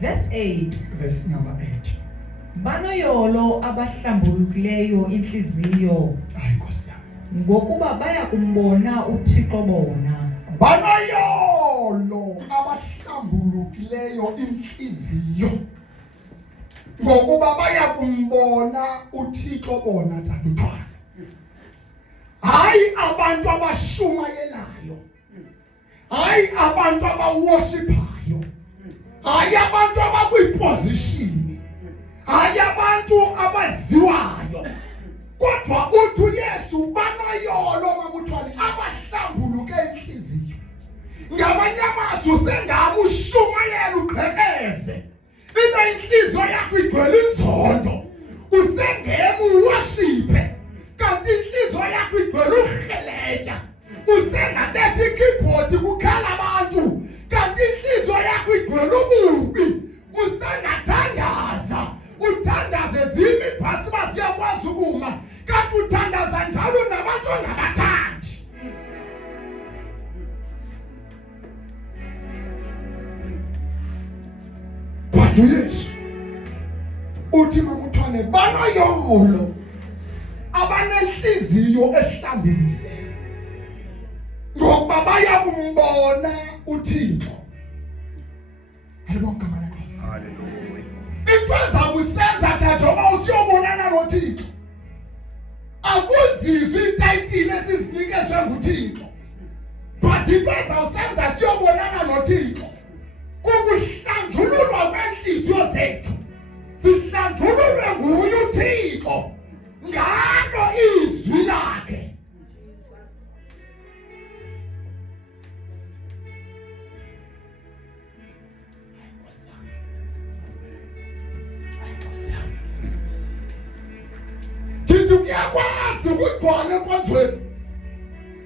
Verse 8. Verse number 8. Banoyolo ahlambulukileyo inhliziyo. Hayi Nkosi yami. Ngokuba baya kumbona uThixo bona. Banoyolo ahlambulukileyo inhliziyo. Ngokuba baya kumbona uThixo bona Tat'u. Hayi abantu abashumayelayo. Hayi abantu abaworshipayo. Hayi abantu abakwiposition. Hayi abantu abaziwayo. Kodwa uthi uYesu banoyolo mamuthwane abahlambuluke inhliziyo. Ngabanye amazwi usengami ushumayela ugqekeze. Ibe inhliziyo yakho igcwele inzondo. Usengema uworshipe. Kanti inhliziyo yakho igcwele uheleka. Usengabethi ikeyboard kukhala abantu. Kanti inhliziyo yakho igcwele ububi. Usengathandaza. Uthandaze zimi phasi basiyakwazi ukuma. Kanti uthandaza njalo nabantu ongabathandi. But uYesu uthi mamuthwane banoyolo abanenhliziyo ehlambulukileyo. Ngoba baya kumbona uThixo. Ayibonke amandla Nkosi. Hallelujah. Ikwenza kusenza Tat'u oba usiyobonana noThixo. Akuzizwe ititle esizinikezwe nguThixo. But ikwenza usenza siyobonana noThixo. Kukuhlanjululwa kwenhliziyo zethu. Sihlanjululwe nguye uThixo. Ngalo izwi lakhe. Thithi kuyakwazi ukugcwala enkonzweni.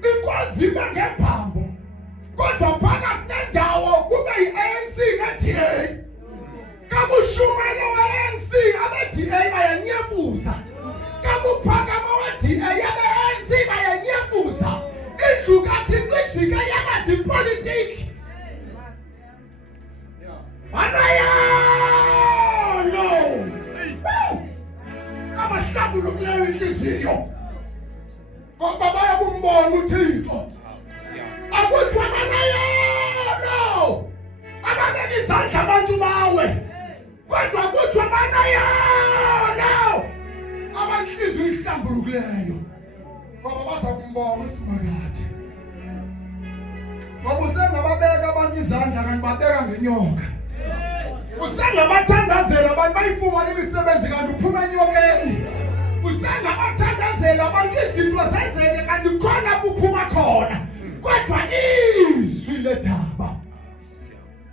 Inkonzo ibe ngebhambo. Kodwa phakathi nendawo kube yi-ANC ne-DA. Kabushumela we-ANC abe-DA bayanyefuza. Kabuphakama we-DA abe-ANC bayanyefuza. Indlu kaThixo ijike yaba zipolitiki. Banoyolo abahlambulukileyo inhliziyo. Ngoba baya kumbona uThixo. Akuthiwa banoyolo ababeka izandla abantu bawe. Kodwa kuthiwa banoyolo abanhliziyo ihlambulukileyo. Ngoba baza kumbona uSimakade. Ngoba usengababeka abantu izandla kanti babeka ngenyoka. Usengabathandazela abantu bayifumana imisebenzi kanti uphuma enyokeni. Usengabathandazela abantu izinto zenzeke kanti khona kuphuma khona. Kodwa izwi ledaba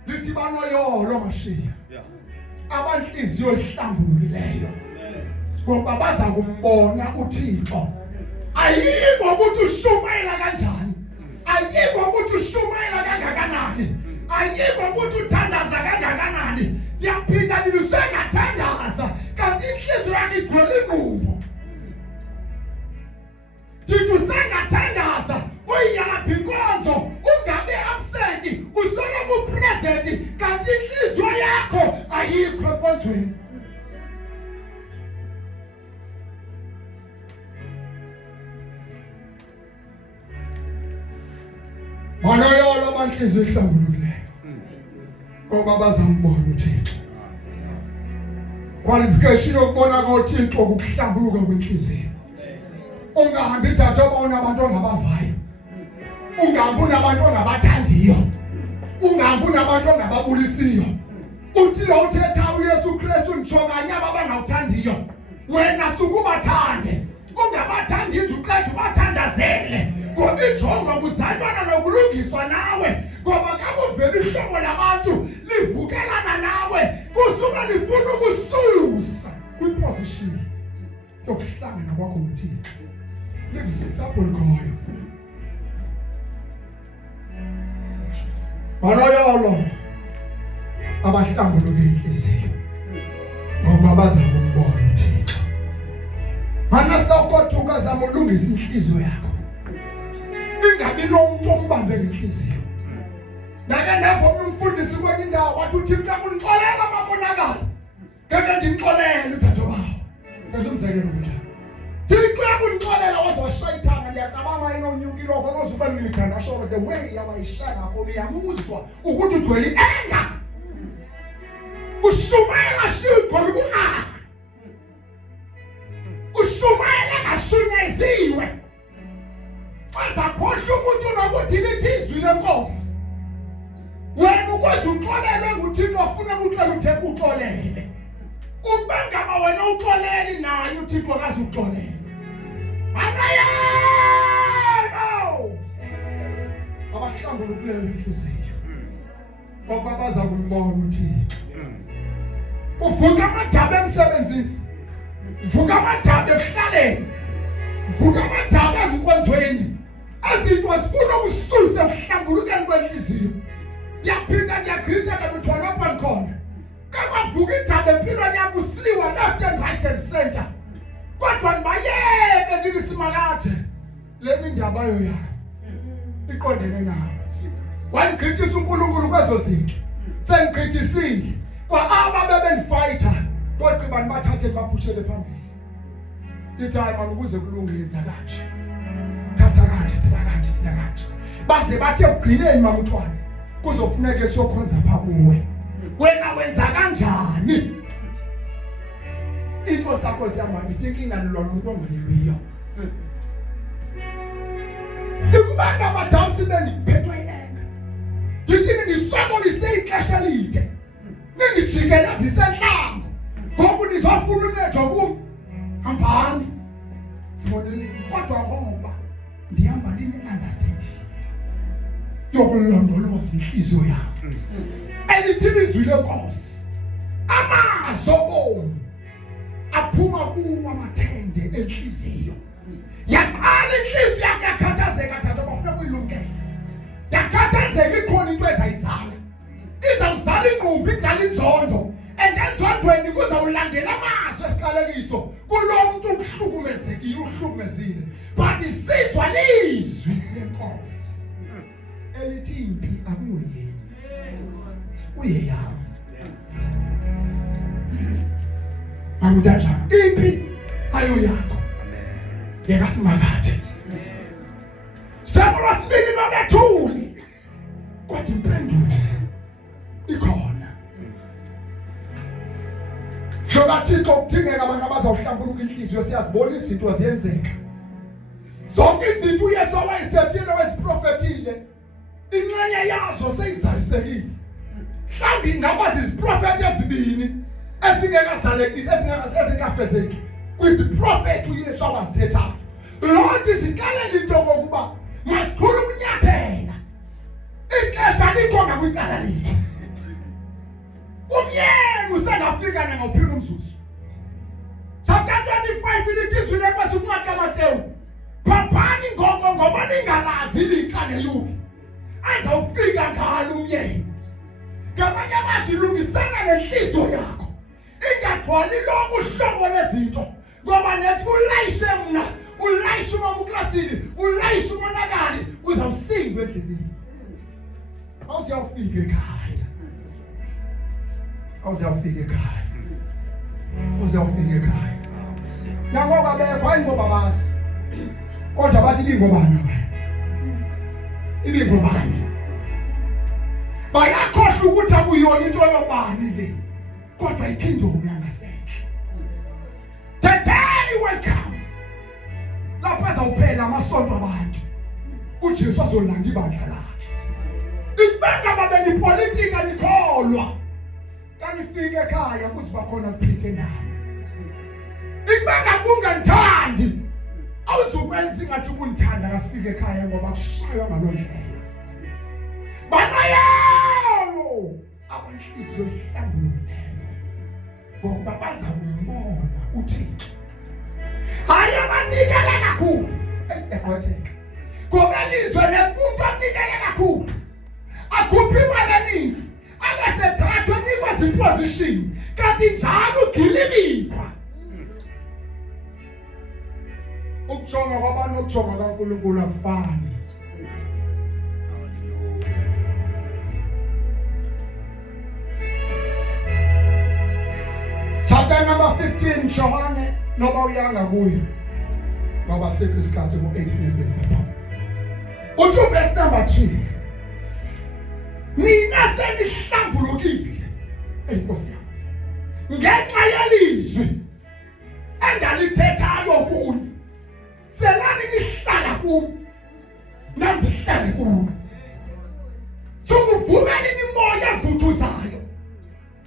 lithi banoyolo mashiya. Abanhliziyo ihlambulukileyo. Ngoba baza kumbona uThixo. Ayikho ukuthi ushumayela kanjani. Ayikho ukuthi ushumayela kangakanani. Ayikho ukuthi uthandaza kangakanani. Ndiyaphinda ndithi usengathandaza kanti inhliziyo yakho igcwele inqubo. Ndithi usengathandaza uyaphi inkonzo ungabe absent usoloko upresent kanti inhliziyo yakho ayikho enkonzweni. Banoyolo abanhliziyo ihlambulukileyo. Ngoba bazambona uThixo. Qualification yokubona uThixo ukuhlambuluka kwenhliziyo. Ungahambi Tat'u oba unabantu ongabavayo. Ungahambi unabantu ongabathandiyo. Ungahambi unabantu ongababulisiyo. Uthi lo uthetha uYesu Kristu ngisho kanye abangawuthandiyo. Wena sukubathande. Ungabathandi nje uqedwe ubathandazele. Ngoba ijongo kuzalwana nokulungiswa nawe. Ngoba kakuvela ihlobo labantu livukelana nawe. Kusuka lifuna ukususa kwiposition yokuhlangana kwakho noThixo. Livisapho likhoyo. Banoyolo abahlambuluke inhliziyo. Ngoba baza kumbona uThixo. Mana sawukothuka zama ulungisa inhliziyo yakho. Ingabi nomuntu ombambe ngenhliziyo. Ndake ndavoma umfundisi kwenye indawo wathi uThixo uyakundixolela mamonakala. Ngeke ndimxolele udadewabo. Ngizumzekela ukuthi Thixo uyakundixolela wazashaya ithanga ndiyacabanga inonyukile lokho nozuba ngilikhanda sholo the way yabayishaya ngakho uyamuzwa ukuthi udwele enga. Ushumayela shidwa ukuha. Ushumayela ngashunyeziwe. Bazakhohle ukuthi nokuthi lithizwi lenkosi. Wena ukwazi uxolele nguThixo ufuna ukuxolela uThixo uxolele. Ubengaba wena uxolele naye uThixo akazi uxolele. Banoyolo. Abahlambulukileyo inhliziyo. Ngoba baza kumbona uThixo. Uvuka amadaba emsebenzini. Vuka amadaba ekuhlaleni. Vuka amadaba ezinkonzweni. Izinto azifuna ukususa ukuhlambulukeni kwenhliziyo. Ndiyaphinda kabuthwana apha khona. Kakwavuka indaba empilweni yakho usiliwa left and right and center. Kodwa nibayeke ngithi simakade. Le ndaba yayo iqondene nawe. Wangigqithisa uNkulunkulu kwezo zinto. Sengigqithisile. Kwa aba bebendifighter. Kodwa bani bathathe baphushele phambili. Ithayima ukuze kulunge yenza kanje. Thatha kanje. Base bathe ugcineni mamthwana. Kuzofuneka siyokhonza pha kuwe. Wena wenza kanjani? Into sakho siyama ngitinkinga nilona umuntu ongelwiyo. Ndikubanga amadamsi bendiphethwe yenga. Ngithini ndisokolise ixesha lide. Ningijikela zisenhlango. Ngoku nizofuna uncedo kum. Hambani. Siboneleni kodwa ngoba ndihamba ndine-understanding yokulondoloza inhliziyo yami. Elithini izwi lenkosi. Amazwi obomi aphuma kuwo amathende enhliziyo. Yaqala inhliziyo yakhe yakhathazeka thatha bafuna kuyilungela. Yakhathazeka ikhona into ezayizala. Izawuzala ingqumbi idala inzondo. Endenzondweni kuzawulandela amazwi esiqalekiso kulomuntu ukuhlukumezekile uhlukumezile. But isizwa lizwi lenkosi. Elithi impi akuyoyeni. Uyeyami. Amudadla impi ayo yakho. Yeka simakade. Sithemba sibili nobethuli. Kodwa impendulo ikhona. Shoba Thixo kudingeka abantu abazawuhlambuluka inhliziyo siyazibona izinto ziyenzeka. Zonke izinto uYesu wayesethile wesiprofetile. Inxenye yazo seyizalisekile. Mhlawumbe ingaba ziziprofeti ezibini esingekazalekile esingafezeki. Kwisiprofeti uYesu awazithetha. Lonke isixelela into kokuba masikhulu kunyathela. Ixesha likhona kwicala lethu. Umyeni usengafika nangawuphila umzuzu. Chapter 25 lithi izwi lenkosi uncwadi kaMateyu. Phaphani ngoko ngoba ningalazi liqale lubi. Azawufika ngalo umyeni. Ngamanye amazwi lungisana nenhliziyo yakho. Ingagcwali lonke uhlobo lezinto. Ngoba nethi ulayishe mna, ulayishe umamuklasini, ulayishe umonakali uzawusindwa endleleni. Awusiyafika ekhaya. Awusiyafika ekhaya. Uzawufika ekhaya. Nangoba bekho ayingoba basi. Kodwa bathi ibingobani wena? Ibingobani? Bayakhohlwa ukuthi akuyona into yobani le. Kodwa ikingdom yangasentla. Today welcome. Lapha azawuphela amasonto abantu. uJesu azolanda ibandla lakhe. Ibanga babeni politika likholwa. Kanifike ekhaya kuziba khona pretendana. Ibanga bungandithandi. Awuzokwenza ingathi ubunthanda kasifike ekhaya ngoba kushaywa ngalondlela. Banoyolo abanhliziyo ehlambulukileyo. Ngoba baza kumbona uThixo. Hayi abanikela kakhulu. Eqotheka. Ngoba lizwe lemfundo anikela kakhulu. Akhuphi imali eninzi. Abasethathwe nikwa position. Kanti njalo ugilibikwa. Ukujonga kwabantu ukujonga kaNkulunkulu akufani. 15 John noba uyanga kuyo ngoba sekho isikhathi ngo-18 esibesapha. Uthi verse number 3. Nina senihlambulukile enkosi yami ngenxa yelizwi engalithethayo kuni. Selani nihlala kuni nami ngihlale kuni. Sokuvumela imimoya evuthuzayo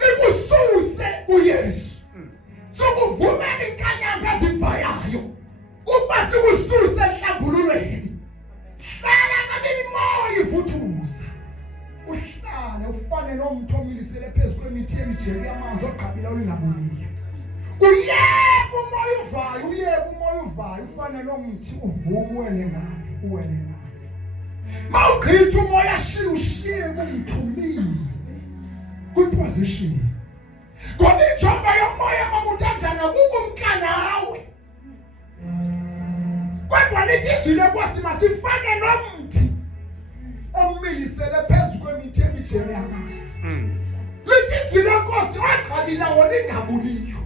ikususe uYesu. Sokuvumela inkanyamba ezibhayayo ukuba sikususe enhlambululweni. Hlala ngabe imimoya ivuthuza. Uhlale ufane nomthi omilisele phezu kwemithi emijeke yamanzi ogqabila olingaboniyo. Uyeke umoya uvayo ufane nomthi uvuma uwele ngale. Mawugqitha umoya ushiye kumthumile kwiposition. Ngoba injongo yomoya makutanjana kukumka nawe. Kodwa lithi izwi lenkosi masifane nomthi omilisele phezu kwemithi emijeke yamanzi. Lithi izwi lenkosi ogqabila olingaboniyo.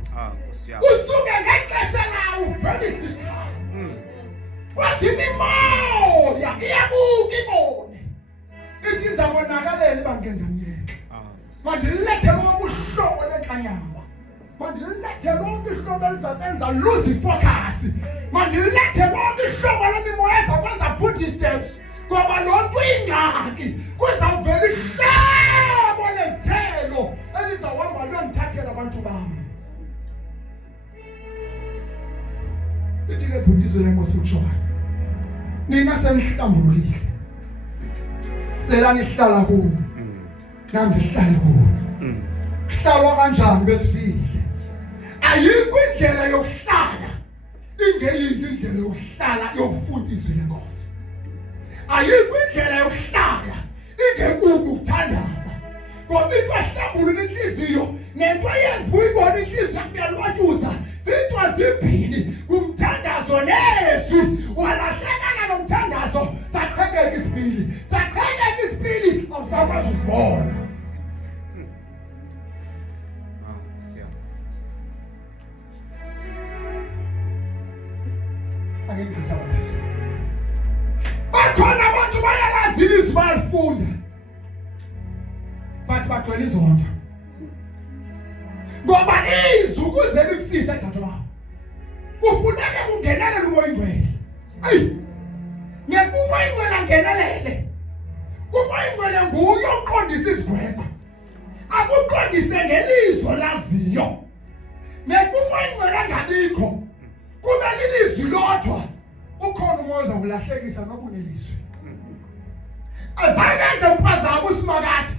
Usuke ngexesha lawo uvele isikhathi. Kwathi imimoya iyabuka ibone. Ithi nizabonakalela bangenganyeka. Mandilethe lonke uhlobo lenkanyamba. Mandilethe lonke ihlobo elizabenza lose ifocus. Mandilethe lonke ihlobo lemimoya ezakwenza put steps. Ngoba lonke ingxaki kuzavela ihlobo lezithelo elizawuhamba liyongithathela abantu bami. Ithi ke phuthiso lenkosi uJohn. Nina senihlambulukile. Selani hlala kuni. Nami ngihlala kuni. Hlalwa kanjani besifile? Ayikho indlela yokuhlala ingeyini indlela yokuhlala yokufunda izwi lenkosi. Ayikho indlela yokuhlala ingekubi ukuthandaza. Ngoba ikwahlambulula inhliziyo nento yenza uyibona inhliziyo yakuyalwatyuza. Zinto zimbini kumthandazo nezwi. Walahlekana nomthandazo saqhekeka isibili awusakwazi usibona. Akengithatha abantu. Bakhona abantu bayalazi izwi balifunda. Bathi bagcwele izonto. Ngoba izwi ukuze likusise Tat'u bakho. Kufuneka kungenelele umoya ingcwele. Umoya ingcwele angenelele. Umoya ingcwele nguye oqondisa izigwegwe. Akuqondise ngelizwi laziyo. Umoya ingcwele angabikho. Kube lilizwi lodwa. Ukhona umoya ozakulahlekisa ngoba unelizwi. Azayenze impazamo usimakade.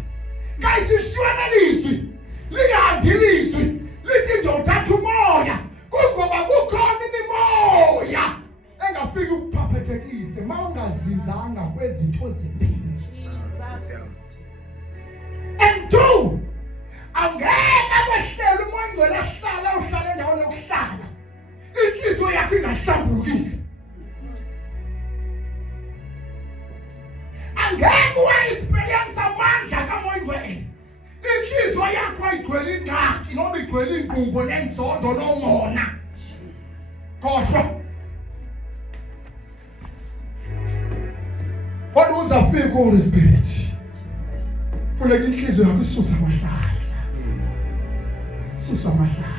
Kayisishiwe nelizwi. Lihambi ilizwi. Lithi ndothatha umoya. Kungoba kukhona imimoya engafiki ukuphaphathekise mawungazinzanga kwezinto ezimbili. And two, angeke abahlela umoya ingcwele uhlala endaweni yokuhlala. Inhliziyo yakho ingahlambulukile. Angeke uwa-experience amandla kamoya ingcwele. Inhliziyo yakho ayigcwele ingxaki noma igcwele inqumbo nenzondo nongona. Kodwa kodwa uzafika uHoly Spirit. Funeka inhliziyo yakho isusa amahlahla. Susa amahlahla.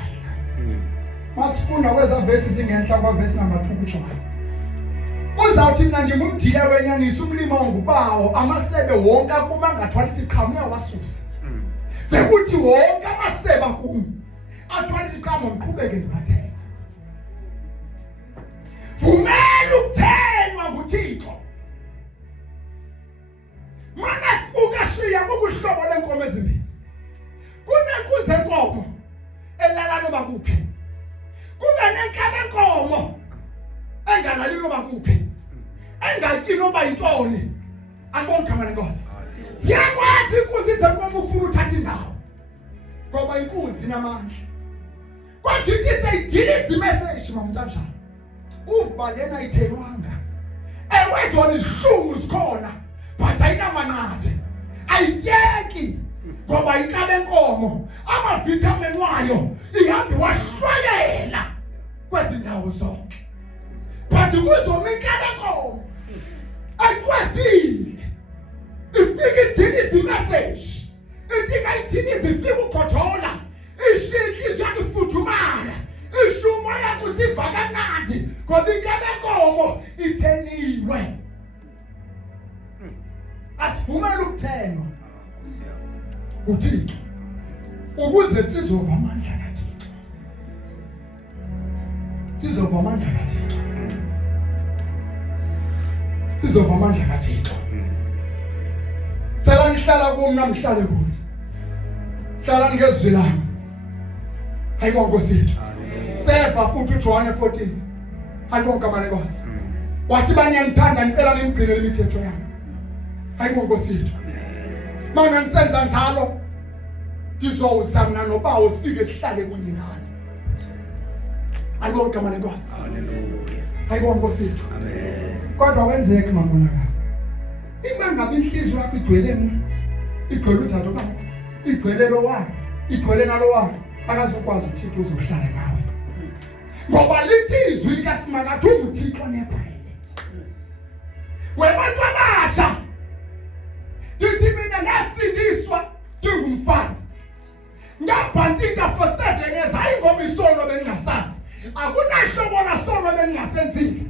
Masifuna kweza verse zingenhla kwa verse number 2 kuJohn. Uzawuthi mina ngimumdile wenyaniso umlimo ngubawo amasebe wonke kuba ngathwalisa iqhamu uyawasusa. Sekuthi wonke amaseba kum athwalisa iqhamu ngiqhubeke ngibathenga. Vumela ukuthenwa nguThixo. Mana sibuka shiya ngokuhlobo lenkomo ezimbili. Kunenkunzi enkomo elala noba kuphi. Kube nenkaba enkomo engalali noba kuphi. Engatyi noba intoni. Angibonke amanye Nkosi. Siyakwazi inkunzi zenkomo ufuna uthatha indawo. Ngoba inkunzi inamandla. Kodwa ithi seyidilisa imessage mamntanjana. Uva lena ayithelwanga. Ewezona izihlungu zikhona. But ayinamanqathe. Ayiyeki. ngoba inkabi enkomo amavitamin wayo ihamba washwayela kwezindawo zonke. But kuzoma inkabi enkomo ayikwasile ifike ithini message ithi ayithini ifike ukuthola ishintliziyo yakufudumala ishumo yakho siva kanandi ngoba inkabi enkomo itheniwe. Asifumele ukuthenwa uThixo ukuze sizova amandla kaThixo. Sizova amandla kaThixo. Sizova amandla kaThixo. Sela ngihlala kumna mhlale kulo. Hlala ngezwi lami. Hayibo Nkosi yethu. Seva futhi uJohane 14. Hayibo nkamane Nkosi. Wathi baniyangithanda ngicela ningigcine imithetho yami. Hayibo Nkosi yethu. Mana nisenza njalo ndizowuzamna nobawo sifike sihlale kunye nani. Hayibo nkamane Nkosi. Haleluya. Hayibo Nkosi yethu. Amen. Kodwa wenzeke mamonaka. Iba ngabe inhliziyo yakho igcwele mina. Igcwele uThat'u baba. Igcwele lo wakhe. Igcwele nalo wakhe. Akazokwazi uThixo uzohlala nawe. Ngoba lithi izwi likaSimakade uThixo nephele. Webantu abatsha. Lithi mina nasindiswa ngingumfana. Ngabhantika for 7 years hayi ngoba isono bengingasazi. Akunahlobo lasono bengingasenzile.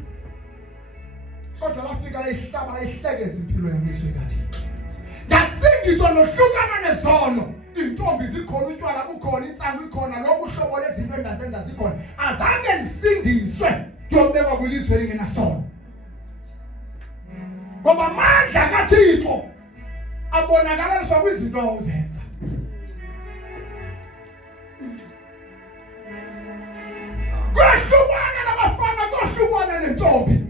Kodwa lafika la ihlaba la ihlekeza impilo yami izwi likaThixo. Ngasindiswa nohlukana nesono. Intombi zikhona utshwala kukhona insangu ikhona lokho uhlobo lezinto endazenza zikhona. Azange ndisindiswe ngiyobekwa kulizwe lingenasono. Ngoba amandla kaThixo abonakaliswa kwizinto ozenza. Kwahlukana nabafana kwahlukana nentombi.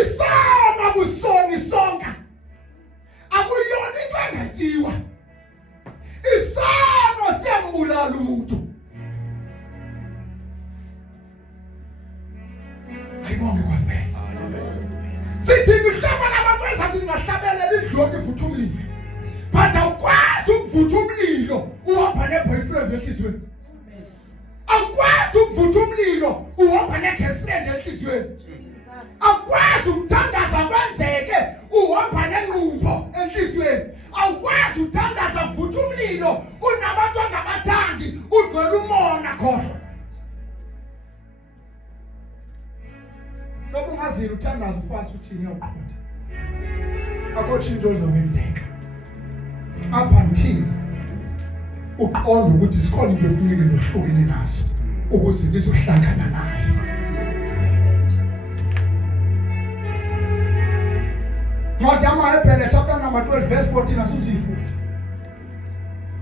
Isona kusoni sonka. Akuyona into engatyiwa. Isono siyambulala umuntu. Ayibonge kwaSibele. Sithi ngihlaba nabantu ezathi ningahlabelela idlozi ivutha umlilo. But awukwazi ukuvutha umlilo uhamba ne-boyfriend enhliziyweni. Awukwazi ukuvutha umlilo uhamba ne-girlfriend enhliziyweni. Awukwazi ukuthandaza kwenzeke uhamba nenqumbo enhliziyweni. Awukwazi ukuthandaza kuvutha umlilo unabantu angabathandi ugcwele umona khona. Lokhu ngazile uthandaza ufase uthini yoqhubha. Akho into ozokwenzeka. Apha ngithini? Uqonda ukuthi sikhona into efuneke nohlukene naso ukuze lizohlangana naye. Madama ephele chapter number 12 verse 14 asuzifunda.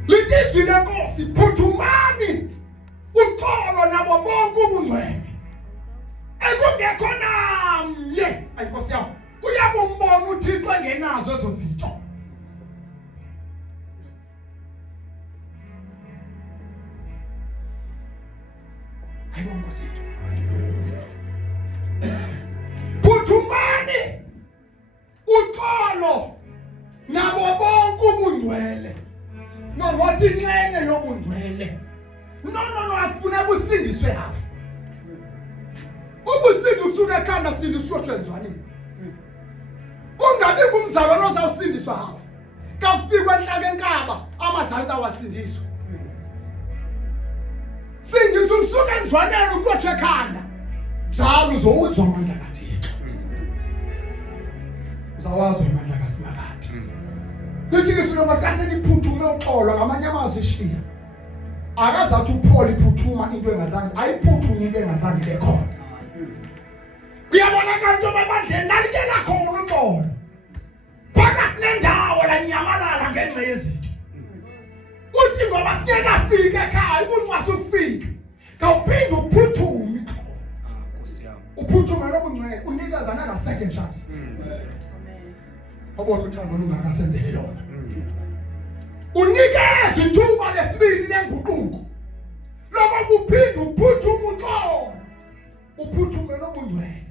Lithi izwi lenkosi phuthumani uxolo nabo bonke ubungcwele. Ekungekho namnye ayinkosi yami uyakumbona uThixo engenazo ezo zinto. Ayibonga Nkosi yethu. Phuthumani uxolo nabo bonke ubungcwele. Wathi inxenye yobungcwele. No afuna kusindiswe hafu. Ubusindi kusuka ekhanda sindiswe tshezwaneni. Ungabi kumzalwane ozawusindiswa hafu. Kakufika enhlaka enkaba amazantsi awasindiswa. Sindiswa kusuka enzwaneni ukutshwe ekhanda. Njalo uzowuzwa amandla kaThixo. Uzawazi amandla kaSimakade. Lithi isilo masikase liphuthume uxolo ngamanye amazwi eshiya. Akazathi uPaul iphuthuma into engazange ayiphuthume into engazange lekhona. Kuyabonakala into babandleni nalikela khona uxolo. Phakathi nendawo la nyamalala ngenxa yezinto. Uthi ngoba singekafika ekhaya ubunqwasi ukufika. Kawuphinde uphuthume. Uphuthume nobungcwele unikezana na second chance. Abona uthando lungakasenzele lona. Unikeza ithuba lesibili lenguquko. Lokho kuphinde uphuthume uxolo. Uphuthume nobungcwele.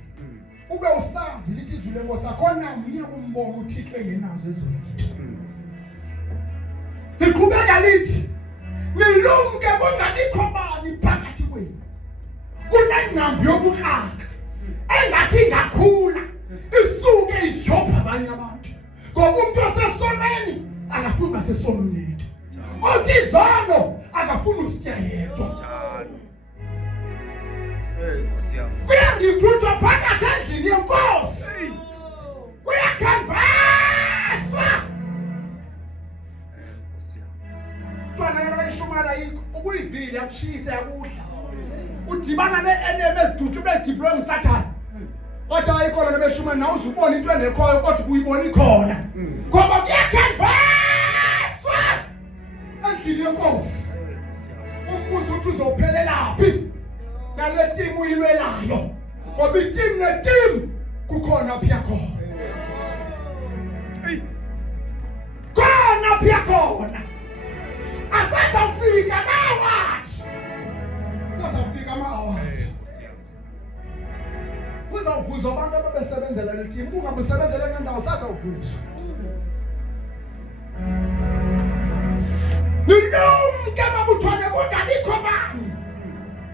Ube usazi lithi izwi lenkosi akhona mnye kumbona uThixo engenazo ezo zinto. Liqhubeka lithi nilumke kungabikho bani phakathi kwenu. Kunengcambi yobukraka engathi ingakhula isuke ijobha abanye abantu. Ngoba umuntu osesoneni akafuni basesonweni yethu. Otizono akafuni usitya yedwa. Kuyarikruthwa phakathi endlini yenkosi. Kuyakhanvaswa. Twana yona bayishumala yikho ukuyivile yakutshisa yakudla. Udibana ne-enemy ezidudu bediplowe ngisathana. Wathi ayikho le beshuma nawe uzubona into engekhoyo kodwa ubuyibona ikhona. Ngoba kuyakhanvaswa endlini yenkosi. Umbuzo uthi uzophelelaphi nale team uyilwelayo. Ngoba iteam neteam kukhona phi yakhona. Khona phi yakhona. Asazafika mawathi. Asazafika mawathi. Kuzawuvuzwa abantu ababesebenzela le team. Kungabusebenzele ngendawo sazawuvuzwa. Nilumke babuthwane kungabikho bani.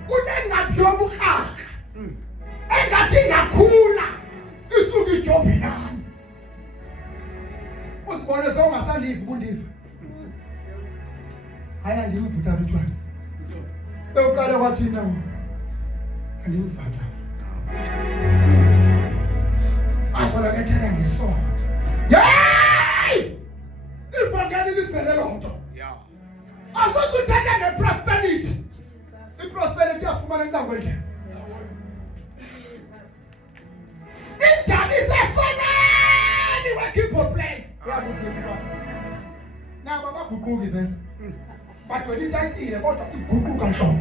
Unengaphi yobukraka engathi ingakhula isuke ijobhe nani. Usibone sewungasandiva ubundiva. Hayi andimvuta lutshwana. Bewuqala kwathi nawo. Andimvuta. Asola kethela ngesonto. Yey! Ivangeli lisele lonto. Yeah. Asothi uthetha ngeprosperity. Prosperity yafumana intango endlela. Indaba isesoneni we-keyboard play. Nabo abaguquki vele. Badwela intayitile kodwa iguquka nhlobo.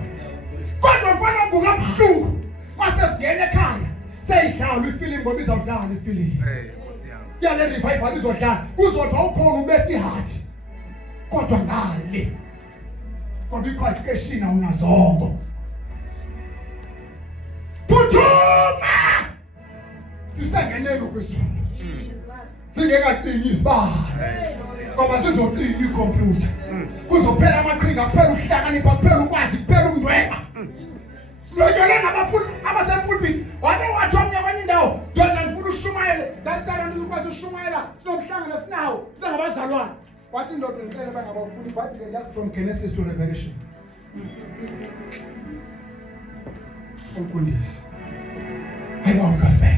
Kodwa mfana mbuka buhlungu. Mase singena ekhaya. Seyidlala ifilimu ngoba izawudlala ifilimu. Nkosi yami. Yale revival izodlala. Kuzothi awukhona ubethi heart. Kodwa ngale. Ngoba iqualification awunazongo. Puthuma! Sisengenele kwesonto. Singekaqinyi izibane. Ngoba sizoqinyi ikhompyutha. Kuzophela amaqhinga, kuphela ukuhlakanipha, kuphela ukwazi, kuphela ukundweba. Silojole nabaphuli abasepulpit. Wathi omnye kwenye indawo, ndoda ngifuna ushumayele. Ngicela ukwazi ushumayela. Sinokuhlangana sinawo njengabazalwane. Wathi indoda ngicela bangabafuni iBhayibheli yazi from Genesis to Revelation. Umfundisi. Hayibo gospel.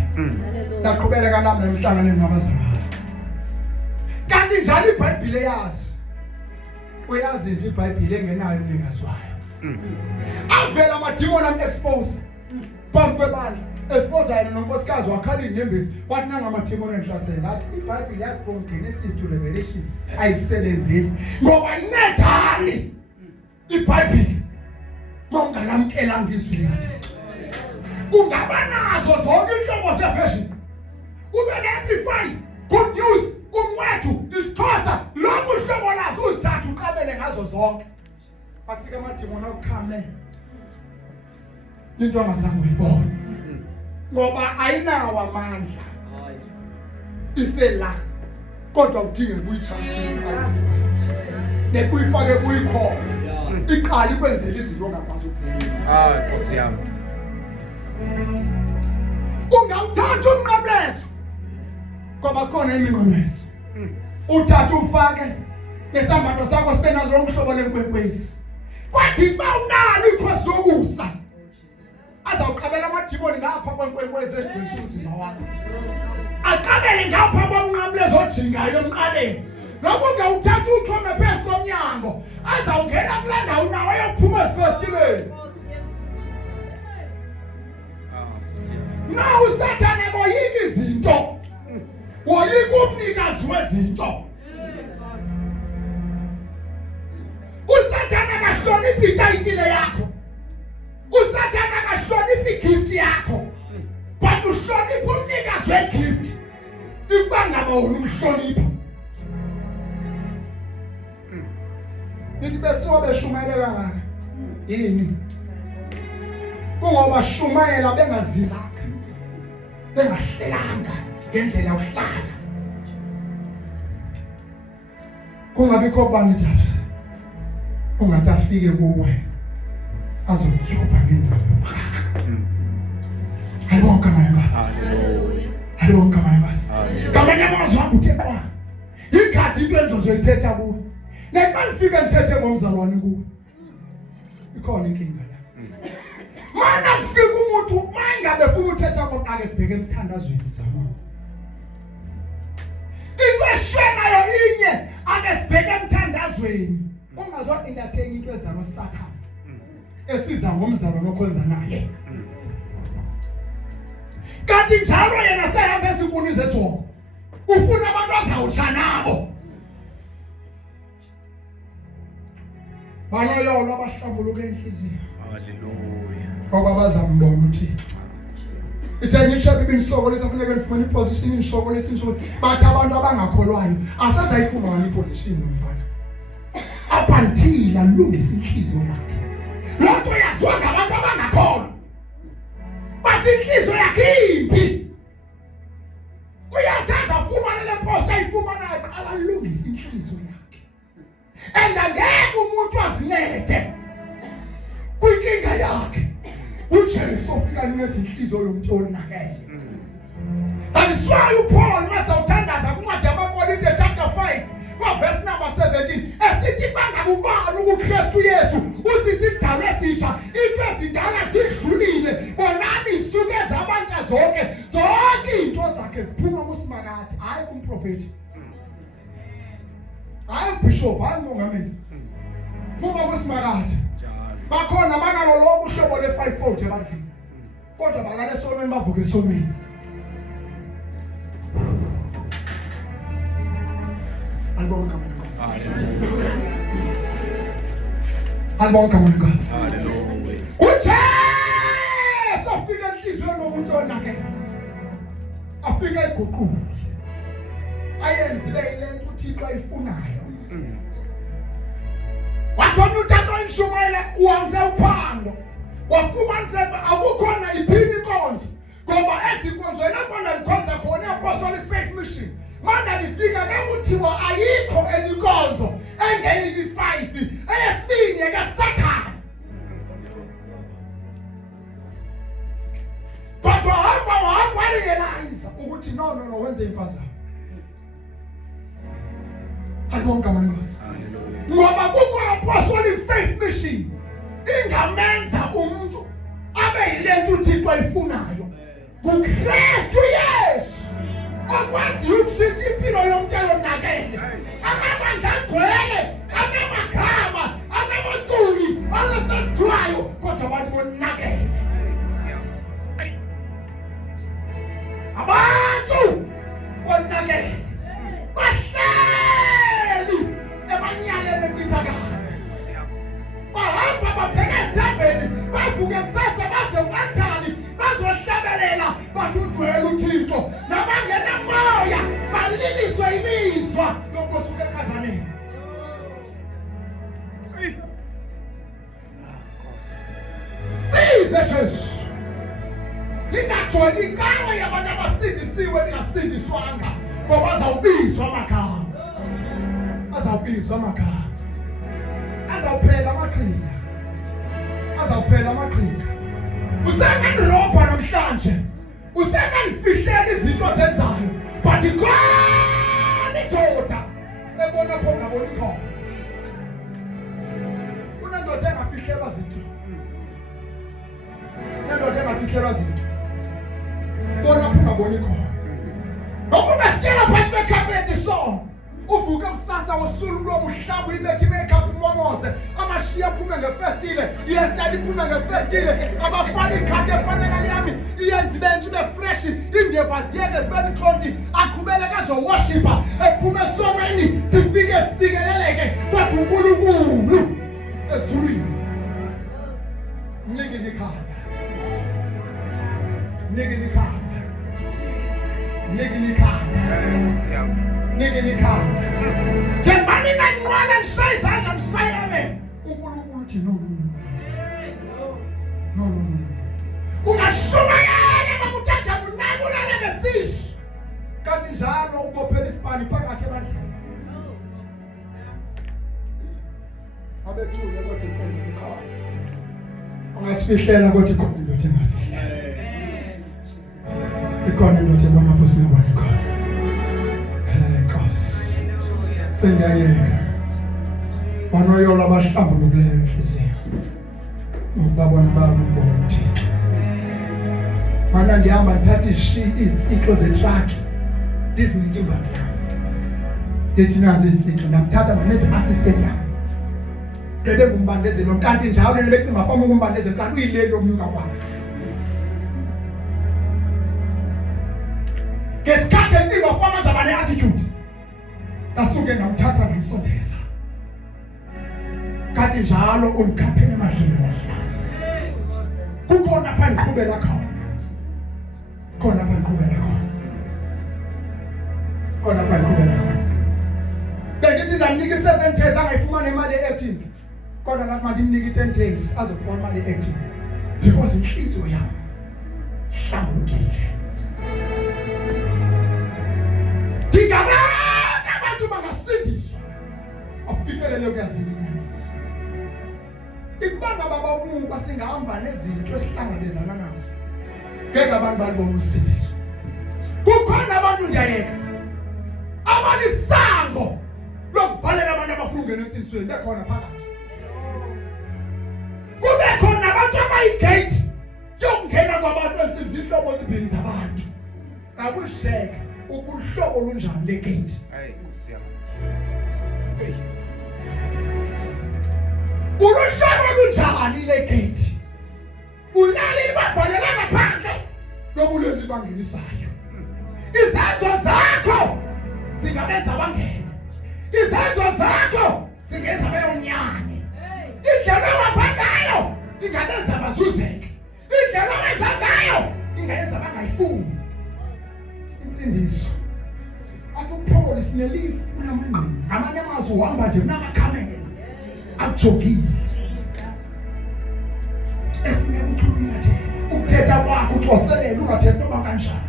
Naqhubeka nami emhlanganweni nabazalwane. Kanti njalo iBhayibheli yazi. Uyazi nje iBhayibheli engenayo umnikazi wayo. Avela amadimoni am-expose. Phambi kwebandla. Expose yena nonkosikazi wakhala inyembezi. Wathi nangamadimoni enhlasela. Ngathi iBhayibheli yazi from Genesis to Revelation. Ayisebenzile. Ngoba incedani. iBhayibheli. Mongalamkela ngizwi likathi. Ungaba nazo zonke inhlobo zeversion. Ube ne-amplify, good news, umwethu, isiXhosa, lokhu uhlobo lazo uzithatha uqabele ngazo zonke. Afika amadimoni akukhame. Into angazange uyibone. Ngoba ayinawo amandla. Isela. Kodwa udinga ukuyithatha. Nekuyifake kuyikhona. Iqala ikwenzela izinto ongakwazi ukuzenza. Nkosi yami. Ungawuthatha umnqamlezo. Ngoba khona iminqamlezo. Uthatha ufake nesambatho sakho sibe nazo lonke uhlobo lenkwenkwezi. Kwathi ba unalo ikhosi yokusa. Azawuqabela amadimoni ngapha kwenkwenkwezi edwisa umzimba wakho. Aqabele ngapha komnqamlezo ojingayo emqaleni. Lokho ngawuthatha uxhome phezu komnyango. Azawungena kula ndawo nawo ayophuma esifestileni. Na usathane boyika izinto. Woyika umnikazi wezinto. Usathane akahloniphi itayitile yakho. Usathane akahloniphi igift yakho. But uhlonipha umnikazi wegift. Ibangaba wona umhlonipha. Nithi besiwa beshumayela kangaka. Yini? Kungoba shumayela bengazinza. Bengahlelanga ngendlela yokuhlala. Kungabikho kubani dabs. Ungatafike kuwe. Azokukhupha ngenzalo. Ayibonke mayibasi. Hallelujah. Ayibonke mayibasi. Kamanye amazwi akuthe kwa. Ikhathi into enzozoyithetha kuwe. Nekufika ngithethe ngomzalwane kuwe. Ikhona inkinga la. Mana kufika umuntu mangabe ufuna uthetha ngomqake sibheke emthandazweni zamona. Ikweshena yo inye ake sibheke emthandazweni. Ungazwa entertain into ezama Satan. Esiza ngomzalo nokhonza naye. Kanti njalo yena sehamba esinkuni zesonto. Ufuna abantu azawutsha nabo. Banoyolo abahlambulukileyo enhliziyo. Hallelujah. Ngoba bazambona uThixo. Ithe ngisho bibinisoko lesafuneka ngifumane iposition inhloko lesinhloko. Bathi abantu abangakholwayo asazayifumana iposition nomfana. Apantila lungisa inhliziyo yakhe. Lokho yazwa ngabantu abangakholwa. Bathi inhliziyo yakhe impi. Uyathaza fumana le post ayifumana aqala lungisa inhliziyo yakhe. Engangeke umuntu azilethe kwinkinga yakhe. Ujesu ufika nithi inhliziyo yomuntu onakele. Andiswayo uPaul masawuthandaza kuncwadi yabaKolinte chapter 5 verse number 17 esithi bangabubani uKristu Yesu usithi idalwe sitsha into ezindala zidlulile bonani isuke ezabantsha zonke into zakhe ziphuma kusimakade hayi kumprofeti hayi bishop hayi mongameli phuma kusimakade bakhona abanalo lokho uhlobo le540 ebandleni kodwa balale esomeni bavuke esomeni. Albonka mnikazi. Albonka mnikazi. Hallelujah. Ujesu afika enhliziyweni yomuntu onakele. Afika eguquke. Ayenzile lento uThixo ayifunayo. Wathona uThixo inshumayela uwanze uphando. Wafumanise akukhona iphini inkonzo. Ngoba ezinkonzweni abona likhonza khona apostolic faith mission. Manda lifika bekuthiwa ayikho enkonzo engeyi5 eyesibini kaSathane. Kodwa hamba realize ukuthi no wenze impazamo. Albonka mnikazi. Ngoba kukho apostolic faith mission ingamenza umuntu abe yilento uThixo ayifunayo. UKristu Yesu akwazi ukushintsha impilo yomuntu onakele. Amabandla agcwele, amagama, amabutuli, anosezwayo kodwa abantu bonakele. Abantu bonakele. Bahleli emanyale bebithaka. Bahamba babheka esithaveni, bavuke kusasa baze kanjani, bazohlabelela bakudwele uThixo. Nabangena moya baliliswe imizwa yonkosi ekhazaneni. Size Jesu. Ingajoni inkawe yabantu abasindisiwe ningasindiswanga ngoba azawubizwa amagama. Azawubizwa amagama. Azawuphela amaqhinga. Azawuphela amaqhinga. Usemanirobha namhlanje. Usemanifihlela izinto zenzayo. But God indoda ebona pho ngabona ikhona. Unendoda engafihlela izinto. Unendoda engafihlela izinto. Bona pho ngabona ikhona. Ngokuba sitshela phansi kwekhabeti song. Uvuke kusasa usulu umlomo uhlamba ibethi makeup umomoze amashiya aphume ngefestile yesterday iphume ngefestile abafana ikhathi efanele yami iyenza benje befresh indeva ziyeke zibele ikhonti aqhubele kazo worshipa ephume someni sifike sikeleleke kodwa uNkulunkulu ezulwini nike nikhaya nike nikhaya nike nikhaya nike nikhaya jemani nanqwana nisayizandla msayame uNkulunkulu uthi no ungashumayela bakuthatha unabulala ngesisu kanti njalo ubophela isipani phakathi ebandleni bethule kodwa ikhona ekhaya. Ungasifihlela kodwa ikhona into engasifihlela. Ikhona into ebona kusingaba ikhona. Nkosi. Sengiyayeka. Banoyolo abahlambulukileyo enhliziyo. Ukubabona babona uThixo. Mana ndihamba ndithatha izitsiklo zetruck. Dizinike imbali yami. Ndithi nazi izitsiklo ndamthatha ngameze assistant yami. Bebe ngumbandezelo kanti njalo nebekho ngafama ukumbandezelo kanti uyileli yokunyuka kwakhe. Ngesikhathi entinga fama zabane attitude. Dasuke ngamthatha ngamsondeza. Kanti njalo ungikhaphela emadleni wahlasa. Kukhona pha ngiqhubela khona. Khona pha ngiqhubela khona. Khona pha ngiqhubela khona. Bengithi zamnika 7 days angayifumana imali e-18. Kodwa ngathi mandimnike 10 days azofumana imali e-18. Because inhliziyo yami hlambulukile. Ngicabanga abantu bangasindiswa. Afikelele kuyazilinganisa. Ikubanga baba umuntu asingahamba nezinto esihlangabezana nazo. Ngeke abantu balibone usindiso. Kukhona abantu ndiyayeka. Abalisango lokuvalela abantu abafuna ukungena ensindisweni bekhona phakathi. Kube khona abantu abayigate yokungena kwabantu ensindisweni ihlobo ezibini zabantu. Akusheke ukuhlobo olunjani legate. Hayi Nkosi yami. Uruhlobo olunjani legate. Ulali bafanele ngaphandle nobuleli bangenisayo. Izenzo zakho zingabenza bangene. Izenzo zakho zingenza bayonyane. Indlela wabhangayo ingabenza bazuzeke. Indlela wenza ngayo ingayenza bangayifuni. Insindiso akupholi sinelifu unamangqini amanye amazwi uhamba nje unamakhamera akujogile efuna ukuthulunyathe ukuthetha kwakho ucoselele ungathetha noba kanjani.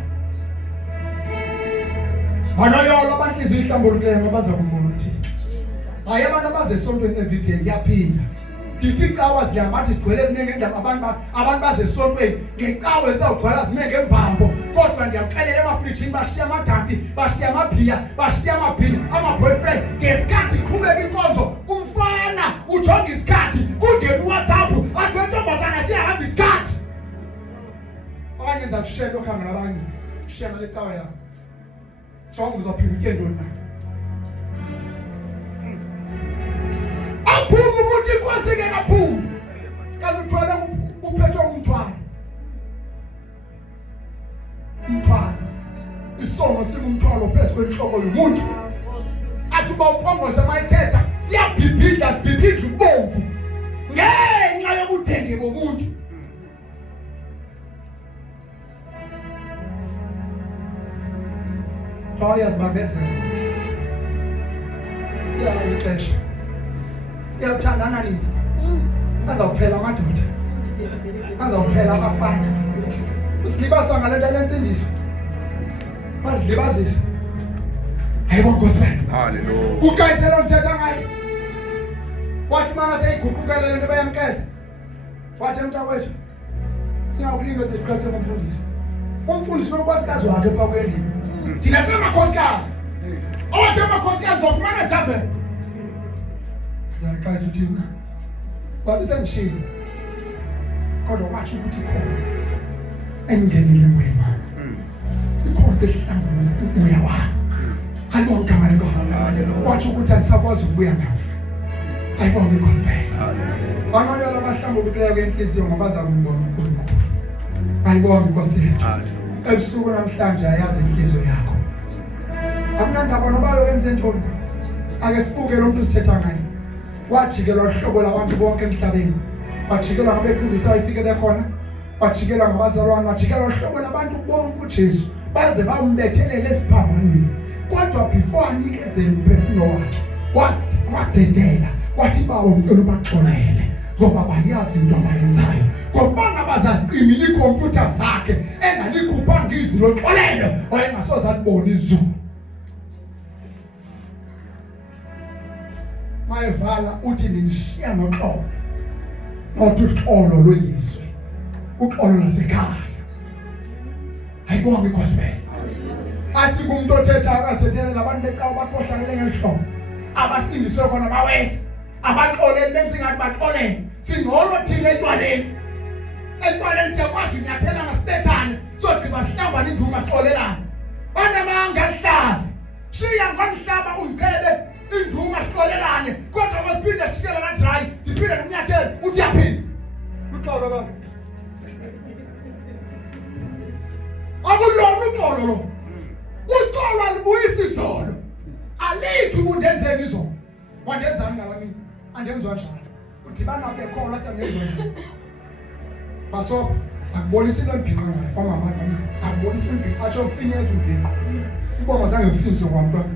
Banoyolo bantliziyo ihlambulukileyo ngoba kumbona uThixo. Hayi abantu abazesontweni everyday ngiyaphinda ndithi icawa ziyamathi sigcwele ezinenge ndaba abantu bazesontweni ngecawa ezizawugcwala zinenge embambo. Kodwa ndiyaxelela emafrijini bashiya amadampi bashiya amabhiya bashiya amabhili ama-boyfriend ngesikhathi qhubeka inkonzo umfana ujonga isikhathi kungena uWhatsApp athi wentombazana siyahamba isikhathi. Abanye nza kushaya okhangela abanye kushiya ngale cawa yakho jonga uzophinda ukendoni na aphuma ukuthi inkonzo ingekaphumi kanti uthwala uphethwe umthwalo. Umthwalo isono singumthwalo phezu kwenhloko yomuntu. Athi uba umpongose mayithetha siyabhibhidla sibhibhidla ubomvu ngenxa yobuthenge bomuntu. Yazibambezela ixesha uyawuthandana nini azawuphela amadoda azawuphela abafana usilibasa ngale nto lensindiso bazilibazisa. Hayibo Nkosi wena. Hallelujah. Ukayisela umthetha ngayo wathi manga seyiguqukele lento bayamkela wathi mntakwethu singawulinga seziqhathele umfundisi. Umfundisi nonkosikazi wakhe pha kwendlini. Thina singamakhosikazi. Owathi amakhosikazi zofumana isithaveni. Hayi uthina babisengishilo kodwa wathi ukuthi khona engenile emoyeni wami. Ikhona esihlangana umoya wami. Hayibo igama lenkosi. Wathi ukuthi angisakwazi ukubuya ngafa. Hayibo Nkosi wena. Banoyolo abahlambulukileyo kwenhliziyo ngoba zakumbona uNkulunkulu. Hayibo Nkosi yethu. Ebusuku namhlanje ayazi inhliziyo yakho. Akunandaba noba wenze ntoni. Ake sibuke lo muntu sithetha ngaye. Wajikelwa uhlobo labantu bonke emhlabeni. Wajikelwa ngabefundisi ayifike bekhona. Wajikelwa ngabazalwane, wajikelwa uhlobo labantu bonke uJesu baze bambethelele esiphambanweni. Kodwa before anikezele umphefumulo wakhe wadedela wathi bawo ngicela ubaxolele ngoba bayazi into abayenzayo. Ngoba bazazicimile ikhompyutha zakhe engalikhuphanga izwi loxolelo wayengasoze alibone izulu. mayevala uthi ngishiya noxolo nothi uxolo loyiswe uxolo nasekhaya ayibonge gospel athi kumuntu othetha akathethele labantu becawa bakhohlakele ngelihlobo abasindiswe khona bawese abaxoleli bensingathi baxolele singolo thina etwaleni siyakwazi unyathela ngasibethane sogqiba sihlamba induma sixolelana bana bangahlazi shiya ngomhlaba umphebe induma sixolelane kodwa masiphinda sijikela la dry siphinde kumnyathela uthi yaphinda uxolo lo akulona uxolo lo uxolo alibuyisi izolo alithi ubundenzeni izolo wandenzani ngalami andenzwa njalo udibana bekhola athi andenzweni baso akubonisa into ebhinqa ngayo kwamamandla akubonisa into ebhinqa atsho ufinyeza umbhinqa ubonga zange kusinze kwamntwana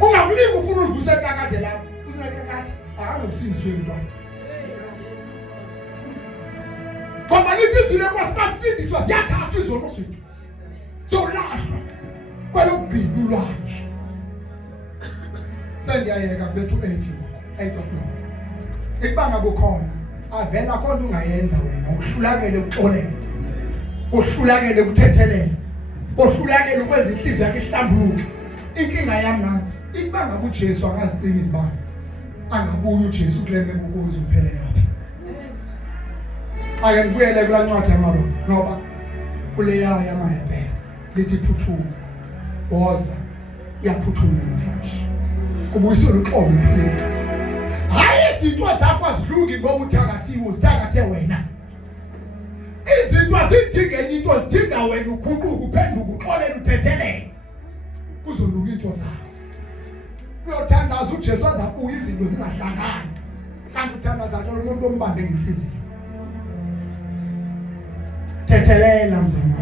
ungamlimi ufuna udluse kakade lapho usinakakade akangokusindiswe mntwana ngoba lithi izwi lekwasibasindiswa ziyathathwa izono zethu zolahlwa kwelokubhini lwakhe sendiyayeka bethu 8 o'clock ikubanga bukhona avela konke ungayenza wena uhlulakele ukuxolela uhlulakele ukuthethelele uhlulakele ukwenza inhliziyo yakhe ihlambuluke inkinga yami nansi ikubanga uJesu akazicini izibani angabuyi uJesu kuleme ukuze kuphele lapha ake ngibuyele kula ncwadi yamalo ngoba kuleya yamahebe lithi phuthuma woza yaphuthuma namhlanje kubuyiswa uxolo phela hayi izinto zakho azilungi ngoba uthakathiwe uzithakathe wena izinto azidinge into zidinga wena ukhuluka uphenduka uxolele uthethelele kuzolunga into zakho uyothandaza uJesu azabuya izinto zingahlangani kanti uthandaza lo umuntu ombambe ngenhliziyo thethelela mzamo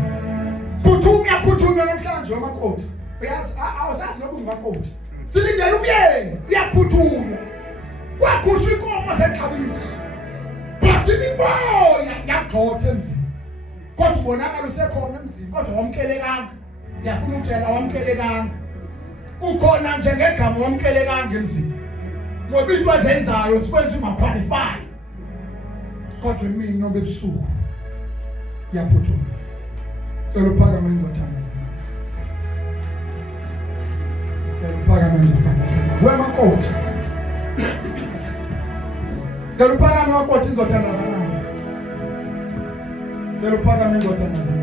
phuthuma namhlanje wamakoti uyazi awusazi noba ungamakoti silindele umyeni uyaphuthuma kwakhutshwa inkomo zeqhabisi bathi imiboya yagxotha emzini kodwa ubonakala usekhona emzini kodwa wamkelekanga ngiyafuna ukutshela wamkelekanga ukhona njengegama wamkelekanga emzini ngoba into azenzayo sikwenza ungaqualify kodwa mina nobe ebusuku yaphuthuma cela uphakame ngizothandaza uphakame ngizothandaza wemakoti cela uphakame makoti ngizothandaza nawe cela uphakame ngizothandaza